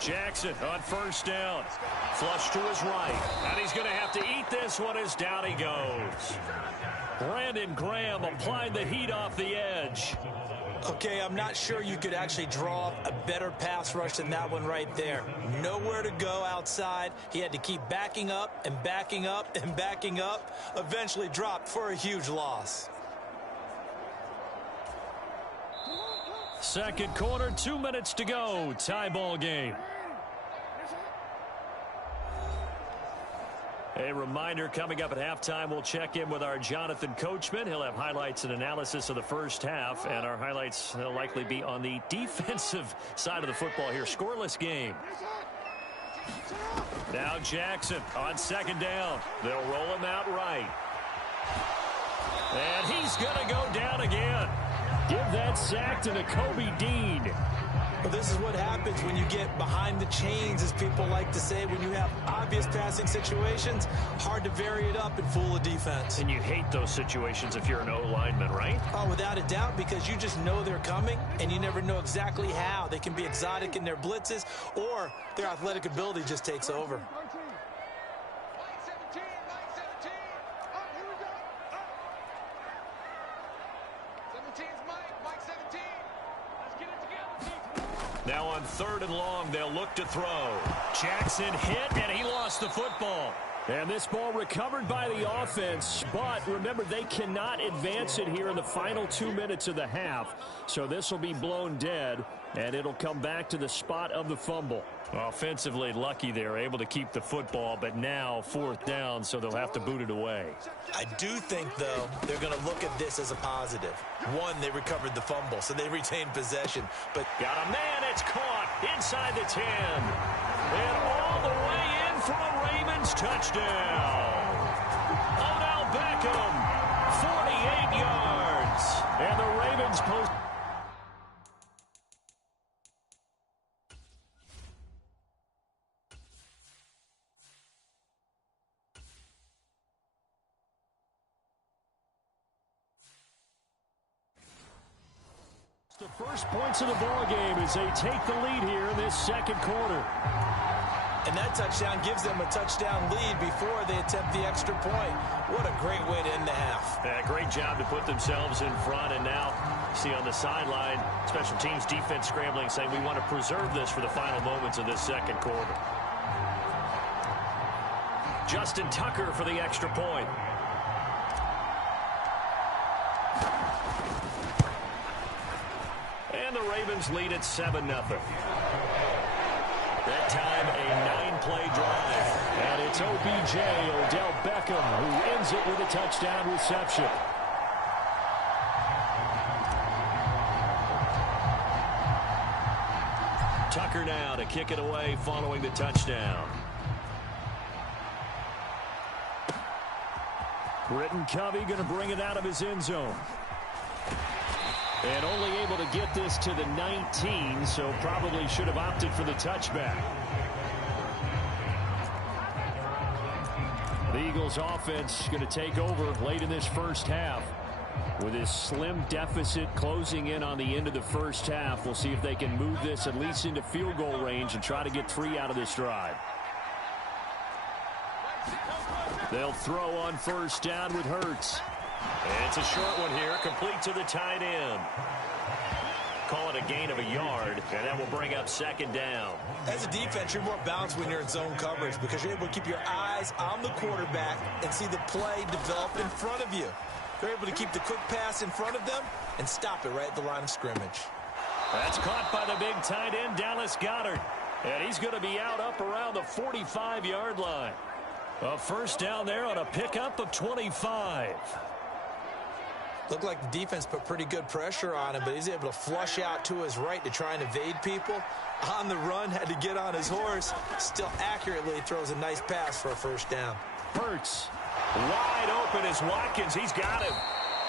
Jackson on first down. Flush to his right. And he's going to have to eat this one as down he goes. Brandon Graham applied the heat off the edge. Okay, I'm not sure you could actually draw a better pass rush than that one right there. Nowhere to go outside. He had to keep backing up and backing up and backing up. Eventually dropped for a huge loss. Second quarter, 2 minutes to go. Tie ball game. A reminder, coming up at halftime, we'll check in with our Jonathan Coachman. He'll have highlights and analysis of the first half, and our highlights will likely be on the defensive side of the football here. Scoreless game. Now Jackson on second down. They'll roll him out right. And he's going to go down again. Give that sack to Nakobe Dean. Well, this is what happens when you get behind the chains, as people like to say. When you have obvious passing situations, hard to vary it up and fool a defense. And you hate those situations if you're an O-lineman, right? Oh, without a doubt, because you just know they're coming, and you never know exactly how. They can be exotic in their blitzes, or their athletic ability just takes over. Now on third and long, they'll look to throw. Jackson hit, and he lost the football. And this ball recovered by the offense, but remember, they cannot advance it here in the final 2 minutes of the half. So this will be blown dead, and it'll come back to the spot of the fumble. Offensively lucky they're able to keep the football, but now fourth down, so they'll have to boot it away. I do think, though, they're going to look at this as a positive. One, they recovered the fumble, so they retained possession. But got a man, it's caught inside the 10. And all the way in for a Ravens touchdown. Odell Beckham, 48 yards. And the Ravens post. The first points of the ball game as they take the lead here in this second quarter. And that touchdown gives them a touchdown lead before they attempt the extra point. What a great way to end the half. Yeah, great job to put themselves in front. And now, see on the sideline, special teams defense scrambling, saying we want to preserve this for the final moments of this second quarter. Justin Tucker for the extra point. And the Ravens lead at 7-0. That time, a 9-play drive. And it's OBJ, Odell Beckham, who ends it with a touchdown reception. Tucker now to kick it away following the touchdown. Britton Covey going to bring it out of his end zone. And only able to get this to the 19, so probably should have opted for the touchback. The Eagles offense going to take over late in this first half. With his slim deficit closing in on the end of the first half, we'll see if they can move this at least into field goal range and try to get 3 out of this drive. They'll throw on first down with Hurts. And it's a short one here, complete to the tight end. Call it a gain of a yard, and that will bring up second down. As a defense, you're more balanced when you're in zone coverage because you're able to keep your eyes on the quarterback and see the play develop in front of you. They're able to keep the quick pass in front of them and stop it right at the line of scrimmage. That's caught by the big tight end, Dallas Goedert. And he's going to be out up around the 45-yard line. A first down there on a pickup of 25. Looked like the defense put pretty good pressure on him, but he's able to flush out to his right to try and evade people. On the run, had to get on his horse. Still accurately throws a nice pass for a first down. Hurts. Wide open is Watkins. He's got him.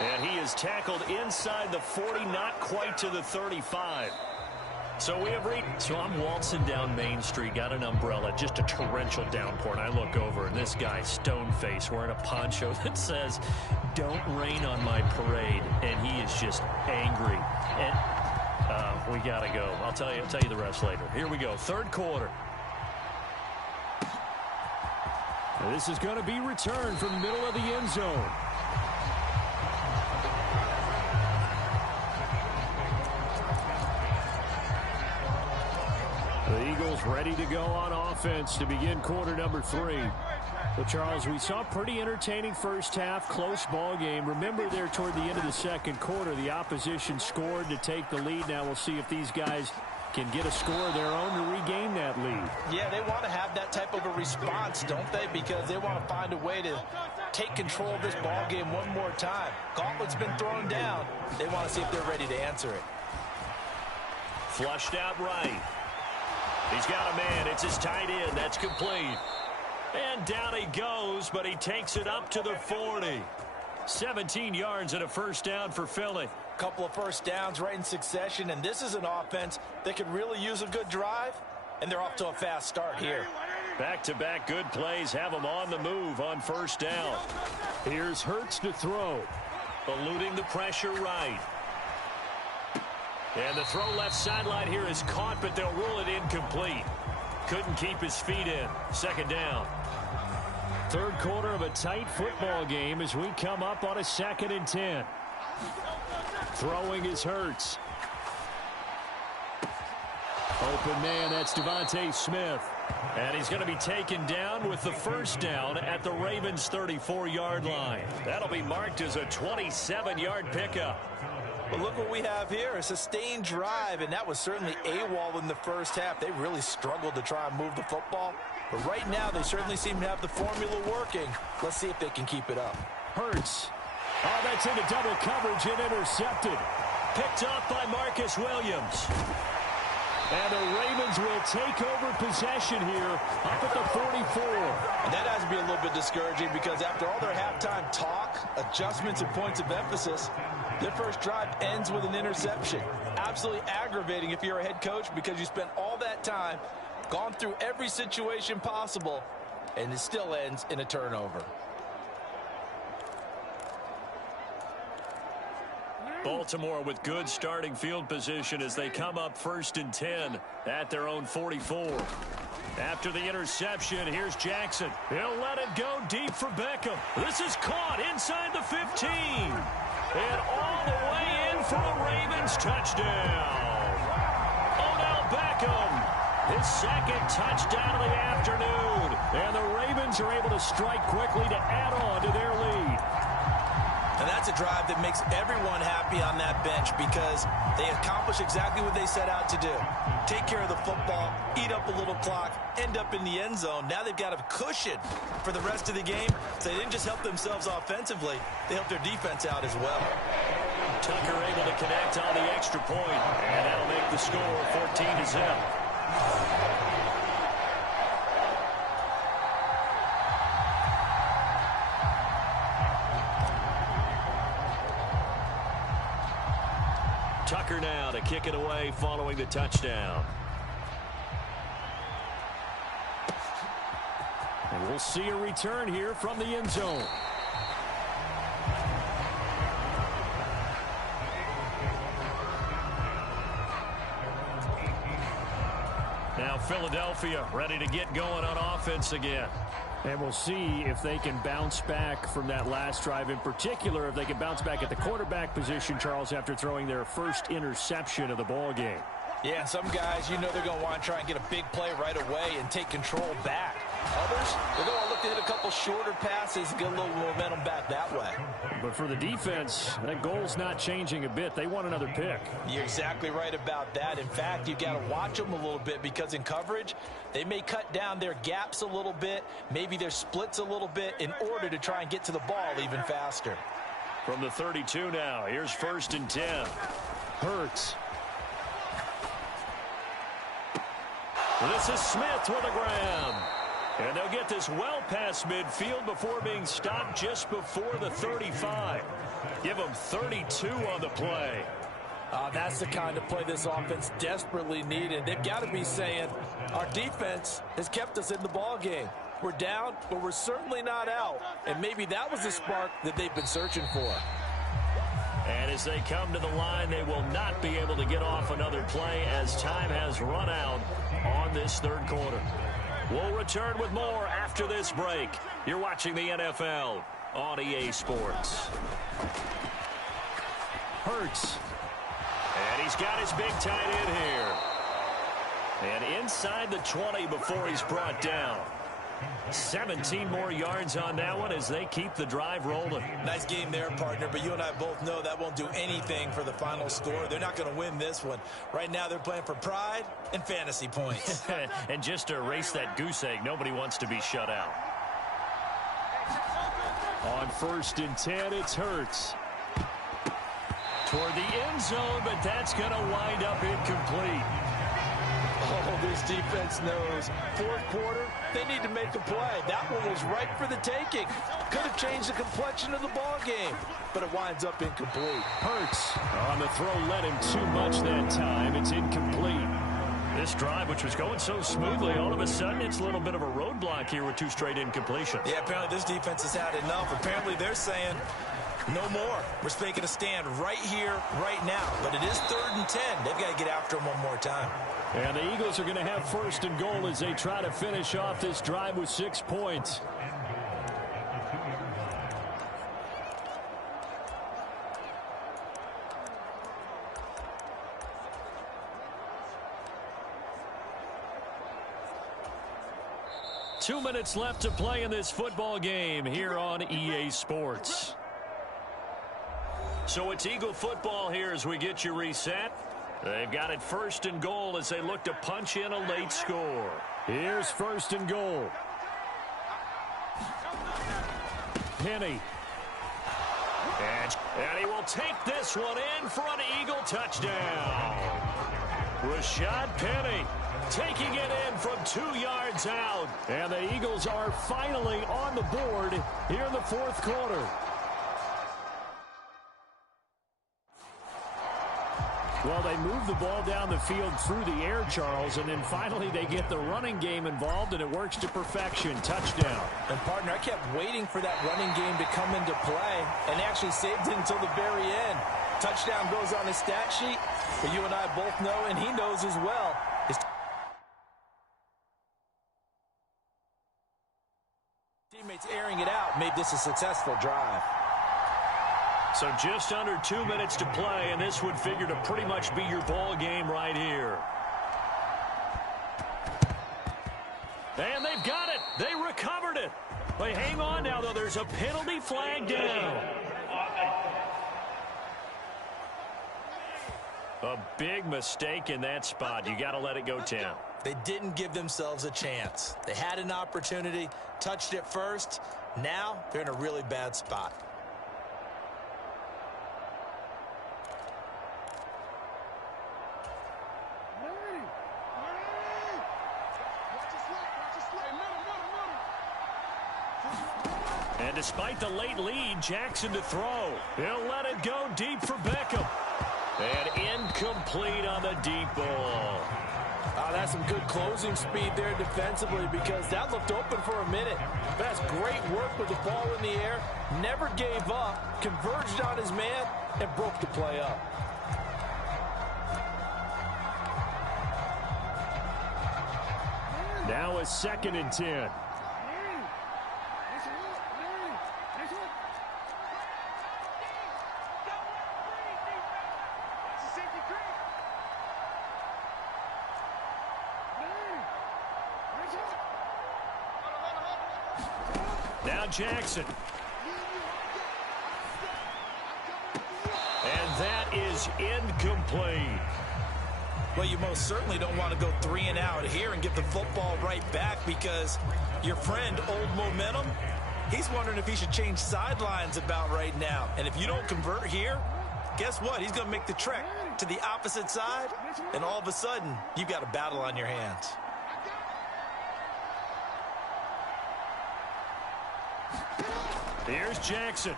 And he is tackled inside the 40, not quite to the 35. So we have reached. So I'm waltzing down Main Street, got an umbrella, just a torrential downpour, and I look over, and this guy, stone-faced, wearing a poncho that says, "Don't rain on my parade," and he is just angry. And We got to go. I'll tell you the rest later. Here we go. Third quarter. This is going to be returned from the middle of the end zone. The Eagles ready to go on offense to begin quarter number 3. Well, Charles, we saw a pretty entertaining first half, close ball game. Remember there toward the end of the second quarter, the opposition scored to take the lead. Now we'll see if these guys can get a score of their own to regain that lead. Yeah, they want to have that type of a response, don't they? Because they want to find a way to take control of this ball game one more time. Gauntlet's been thrown down. They want to see if they're ready to answer it. Flushed out right. He's got a man. It's his tight end. That's complete. And down he goes, but he takes it up to the 40. 17 yards and a first down for Philly. Couple of first downs right in succession, and this is an offense that could really use a good drive, and they're off to a fast start here. Back-to-back good plays have them on the move on first down. Here's Hurts to throw. Eluding the pressure right. And the throw left sideline here is caught, but they'll rule it incomplete. Couldn't keep his feet in. Second down. Third quarter of a tight football game as we come up on a 2nd and 10. Throwing is Hurts. Open man, that's Devontae Smith. And he's going to be taken down with the first down at the Ravens' 34-yard line. That'll be marked as a 27-yard pickup. But look what we have here, a sustained drive, and that was certainly AWOL in the first half. They really struggled to try and move the football. But right now, they certainly seem to have the formula working. Let's see if they can keep it up. Hurts. Oh, that's into double coverage and intercepted. Picked off by Marcus Williams. And the Ravens will take over possession here up at the 44. And that has to be a little bit discouraging because after all their halftime talk, adjustments and points of emphasis, their first drive ends with an interception. Absolutely aggravating if you're a head coach because you spent all that time, gone through every situation possible, and it still ends in a turnover. Baltimore with good starting field position as they come up 1st and 10 at their own 44. After the interception, here's Jackson. He'll let it go deep for Beckham. This is caught inside the 15. And all the way in for a Ravens touchdown. Odell Beckham, his 2nd touchdown of the afternoon. And the Ravens are able to strike quickly to add on to their lead. And that's a drive that makes everyone happy on that bench because they accomplish exactly what they set out to do. Take care of the football, eat up a little clock, end up in the end zone. Now they've got a cushion for the rest of the game. So they didn't just help themselves offensively, they helped their defense out as well. Tucker able to connect on the extra point, and that'll make the score 14-0. Tucker now to kick it away following the touchdown. And we'll see a return here from the end zone. Now Philadelphia ready to get going on offense again. And we'll see if they can bounce back from that last drive. In particular, if they can bounce back at the quarterback position, Charles, after throwing their first interception of the ball game. Yeah, some guys, you know they're going to want to try and get a big play right away and take control back. Others, they're going to look to hit a couple shorter passes and get a little momentum back that way. But for the defense, that goal's not changing a bit. They want another pick. You're exactly right about that. In fact, you've got to watch them a little bit because in coverage, they may cut down their gaps a little bit, maybe their splits a little bit in order to try and get to the ball even faster. From the 32 now, here's 1st and 10. Hurts. This is Smith with a grab. And they'll get this well past midfield before being stopped just before the 35. Give them 32 on the play. That's the kind of play this offense desperately needed. They've got to be saying, our defense has kept us in the ball game. We're down, but we're certainly not out. And maybe that was the spark that they've been searching for. And as they come to the line, they will not be able to get off another play as time has run out on this third quarter. We'll return with more after this break. You're watching the NFL on EA Sports. Hurts. And he's got his big tight end here. And inside the 20 before he's brought down. 17 more yards on that one as they keep the drive rolling. Nice game there, partner, but you and I both know that won't do anything for the final score. They're not going to win this one. Right now they're playing for pride and fantasy points. And just to erase that goose egg, nobody wants to be shut out. On 1st and 10, it's Hurts. Toward the end zone, but that's going to wind up incomplete. Oh, this defense knows. Fourth quarter, they need to make a play. That one was ripe for the taking. Could have changed the complexion of the ball game, but it winds up incomplete. Hurts on the throw led him too much that time. It's incomplete. This drive, which was going so smoothly, all of a sudden it's a little bit of a roadblock here with 2 straight incompletions. Yeah, apparently this defense has had enough. Apparently they're saying, no more. We're making a stand right here, right now. But it is 3rd and 10. They've got to get after him one more time. And the Eagles are going to have 1st and goal as they try to finish off this drive with 6 points. Two minutes left to play in this football game here on EA Sports. So it's Eagle football here as we get you reset. They've got it 1st and goal as they look to punch in a late score. Here's 1st and goal. Penny. And he will take this one in for an Eagle touchdown. Rashad Penny taking it in from 2 yards out. And the Eagles are finally on the board here in the 4th quarter. Well, they move the ball down the field through the air, Charles, and then finally they get the running game involved, and it works to perfection. Touchdown. And, partner, I kept waiting for that running game to come into play, and they actually saved it until the very end. Touchdown goes on his stat sheet, but you and I both know, and he knows as well, his teammates airing it out made this a successful drive. So just under 2 minutes to play, and this would figure to pretty much be your ball game right here. And they've got it. They recovered it. They hang on now, though. There's a penalty flag down. A big mistake in that spot. You got to let it go, Tim. They didn't give themselves a chance. They had an opportunity, touched it first. Now they're in a really bad spot. And despite the late lead, Jackson to throw. He'll let it go deep for Beckham. And incomplete on the deep ball. That's some good closing speed there defensively because that looked open for a minute. That's great work with the ball in the air. Never gave up, converged on his man, and broke the play up. Now a 2nd and 10. Now Jackson. And that is incomplete. Well, you most certainly don't want to go 3 and out here and get the football right back because your friend, Old Momentum, he's wondering if he should change sidelines about right now. And if you don't convert here, guess what? He's going to make the trek to the opposite side, and all of a sudden, you've got a battle on your hands. Here's Jackson.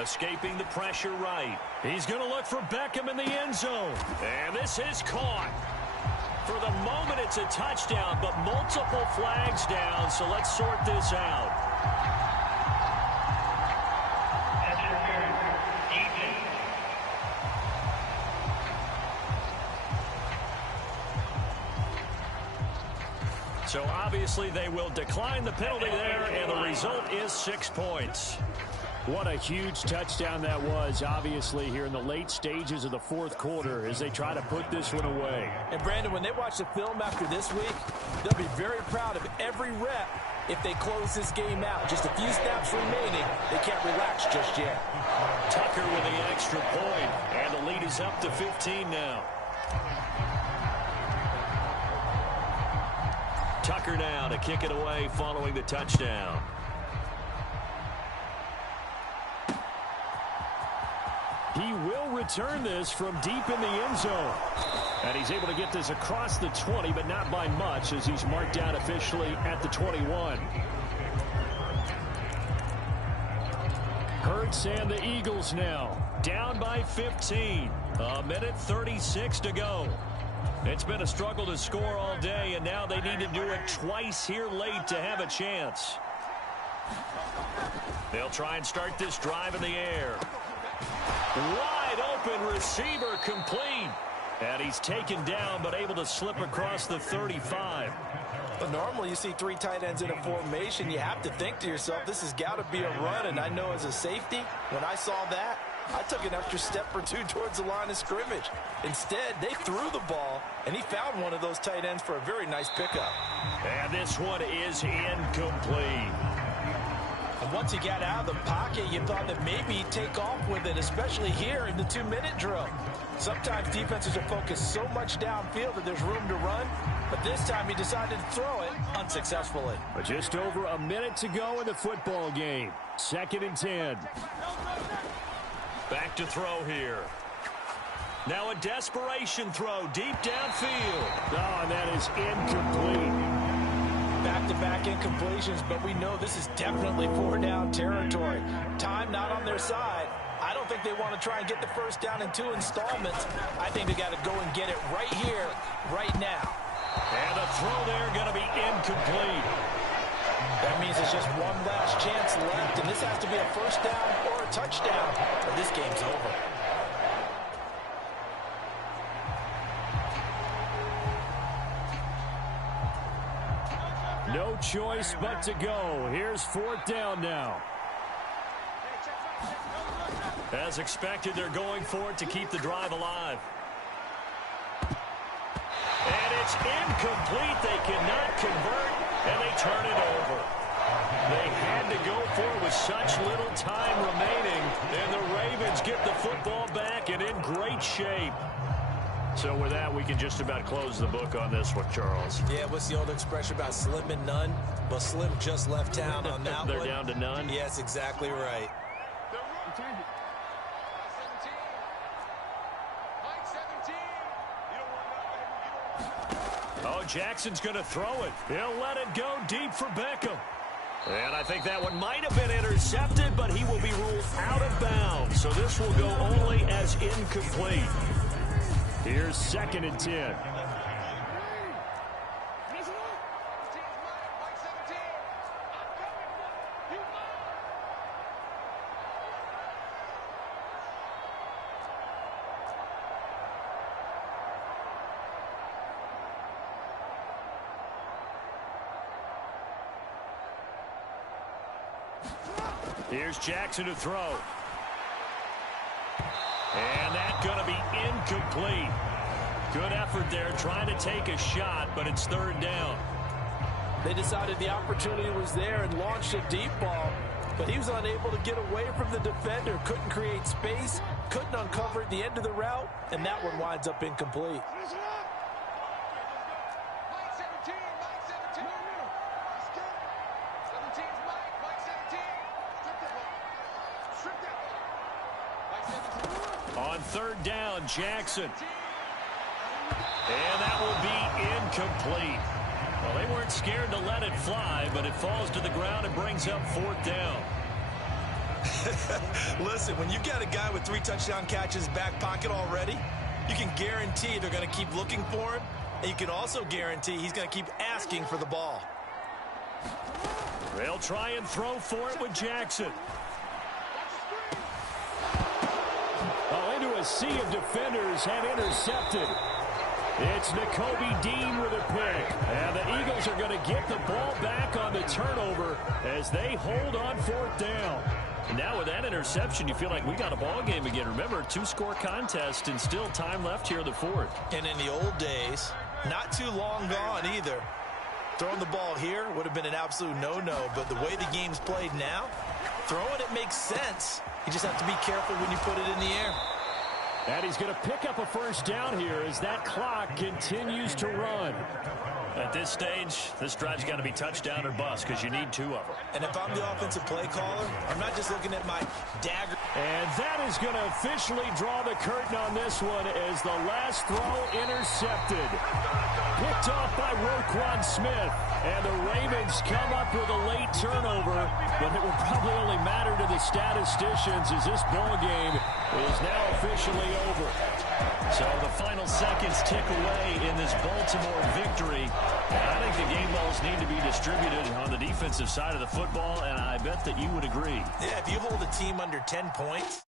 Escaping the pressure right. He's going to look for Beckham in the end zone. And this is caught. For the moment, it's a touchdown, but multiple flags down, so let's sort this out. So obviously they will decline the penalty there, and the result is 6 points. What a huge touchdown that was, obviously, here in the late stages of the fourth quarter as they try to put this one away. And, Brandon, when they watch the film after this week, they'll be very proud of every rep if they close this game out. Just a few snaps remaining. They can't relax just yet. Tucker with the extra point, and the lead is up to 15 now. Tucker now to kick it away following the touchdown. He will return this from deep in the end zone. And he's able to get this across the 20, but not by much as he's marked down officially at the 21. Hurts and the Eagles now down by 15. A minute 36 to go. It's been a struggle to score all day, and now they need to do it twice here late to have a chance. They'll try and start this drive in the air. Wide open receiver complete. And he's taken down but able to slip across the 35. But normally you see three tight ends in a formation. You have to think to yourself, this has got to be a run. And I know as a safety, when I saw that, I took an extra step or two towards the line of scrimmage. Instead, they threw the ball, and he found one of those tight ends for a very nice pickup. And this one is incomplete. And once he got out of the pocket, you thought that maybe he'd take off with it, especially here in the 2-minute drill. Sometimes defenses are focused so much downfield that there's room to run, but this time he decided to throw it unsuccessfully. But just over a minute to go in the football game. 2nd and 10. Back to throw here. Now a desperation throw deep downfield. Oh, and that is incomplete. Back-to-back incompletions, but we know this is definitely 4-down territory. Time not on their side. I don't think they want to try and get the first down in 2 installments. I think they got to go and get it right here, right now. And the throw there going to be incomplete. That means it's just one last chance left, and this has to be a first down or a touchdown, or this game's over. No choice but to go. Here's 4th down now. As expected, they're going for it to keep the drive alive. And it's incomplete. They cannot convert, and they turn it over. They had to go for it with such little time remaining, and the Ravens get the football back and in great shape. So with that, we can just about close the book on this one, Charles. Yeah, what's the old expression about slim and none? Well, Slim just left town on that They're down to none? Yes, exactly right. Oh, Jackson's going to throw it. He'll let it go deep for Beckham. And I think that one might have been intercepted, but he will be ruled out of bounds. So this will go only as incomplete. Here's 2nd and 10. Here's Jackson to throw. And that's going to be incomplete. Good effort there trying to take a shot, but it's 3rd down. They decided the opportunity was there and launched a deep ball, but he was unable to get away from the defender, couldn't create space, couldn't uncover at the end of the route, and that one winds up incomplete. On 3rd down, Jackson. And that will be incomplete. Well, they weren't scared to let it fly, but it falls to the ground and brings up 4th down. Listen, when you've got a guy with 3 touchdown catches back pocket already, you can guarantee they're going to keep looking for him, and you can also guarantee he's going to keep asking for the ball. They'll try and throw for it with Jackson. Oh, into a sea of defenders and intercepted. It's Nakobe Dean with a pick. And the Eagles are going to get the ball back on the turnover as they hold on 4th down. And now with that interception, you feel like we got a ball game again. Remember, 2-score contest and still time left here in the 4th. And in the old days, not too long gone either. Throwing the ball here would have been an absolute no-no, but the way the game's played now, throwing it makes sense. You just have to be careful when you put it in the air. And he's going to pick up a 1st down here as that clock continues to run. At this stage, this drive's got to be touchdown or bust because you need 2 of them. And if I'm the offensive play caller, I'm not just looking at my dagger. And that is going to officially draw the curtain on this one as the last throw intercepted. Picked off by Roquan Smith. And the Ravens come up with a late turnover, but it will probably only matter to the statisticians as this ball game is now officially over. So the final seconds tick away in this Baltimore victory. And I think the game balls need to be distributed on the defensive side of the football, and I bet that you would agree. Yeah, if you hold a team under 10 points,